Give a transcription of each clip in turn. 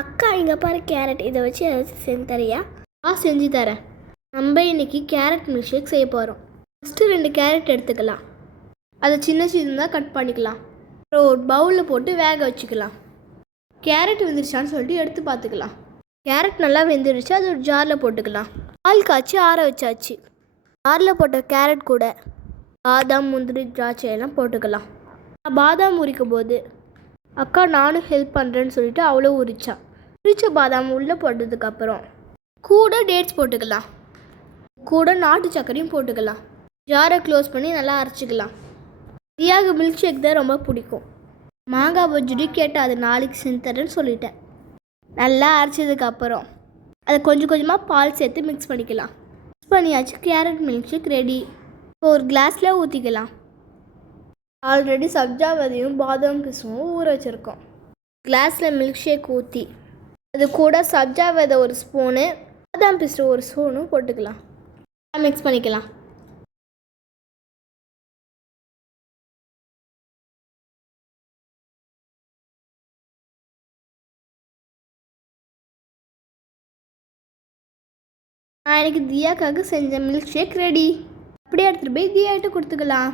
அக்கா இங்கே பாரு கேரட், இதை வச்சு ஏதாச்சும் செஞ்சு தரியா? செஞ்சு தரேன். நம்ம இன்னைக்கு கேரட் மில்க் ஷேக் செய்ய போகிறோம். ஃபஸ்ட்டு 2 கேரட் எடுத்துக்கலாம். அதை சின்ன சின்னதாக கட் பண்ணிக்கலாம். அப்புறம் ஒரு பவுலில் போட்டு வேக வச்சுக்கலாம். கேரட் வெந்துருச்சான்னு சொல்லிட்டு எடுத்து பார்த்துக்கலாம். கேரட் நல்லா வெந்துருச்சு. அது ஒரு ஜாரில் போட்டுக்கலாம். பால் காய்ச்சி ஆற வச்சாச்சு. ஜாரில் போட்ட கேரட் கூட பாதாம், முந்திரி, திராட்சை எல்லாம் போட்டுக்கலாம். பாதாம் உரிக்கும் போது அக்கா நானும் ஹெல்ப் பண்ணுறேன்னு சொல்லிட்டு அவ்வளோ உரிச்சா. உரிச்ச பாதாம் உள்ளே போட்டதுக்கப்புறம் கூட டேட்ஸ் போட்டுக்கலாம். கூட நாட்டு சர்க்கரையும் போட்டுக்கலாம். ஜாரை க்ளோஸ் பண்ணி நல்லா அரைச்சிக்கலாம். தியாகு மில்க் ஷேக் தான் ரொம்ப பிடிக்கும். மாங்காய் பஜ்ஜி கேட்டால் அது நாளைக்கு செஞ்சு தரேன்னு சொல்லிட்டேன். நல்லா அரைச்சதுக்கப்புறம் அதை கொஞ்சம் கொஞ்சமாக பால் சேர்த்து மிக்ஸ் பண்ணிக்கலாம். மிக்ஸ் பண்ணியாச்சு. Carrot milkshake ready. இப்போ ஒரு கிளாஸில் ஊற்றிக்கலாம். ஆல்ரெடி சப்ஜா விதையும் பாதாம் கிஸ்மும் ஊற வச்சுருக்கோம். கிளாஸில் மில்க் ஷேக் ஊற்றி அது கூட சப்ஜா விதை ஒரு ஸ்பூனு, பாதாம் பிஸ்டு ஒரு ஸ்பூனும் போட்டுக்கலாம். மிக்ஸ் பண்ணிக்கலாம். நான் எனக்கு தியாக்காக செஞ்ச மில்க் ஷேக் ரெடி. அப்படியே எடுத்துகிட்டு போய் தியாகிட்ட கொடுத்துக்கலாம்.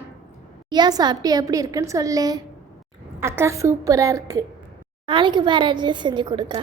தியா சாப்பிட்டு எப்படி இருக்குன்னு சொல்லு. அக்கா சூப்பராக இருக்குது. நாளைக்கு வேறு எதுவும் செஞ்சு கொடுக்கா.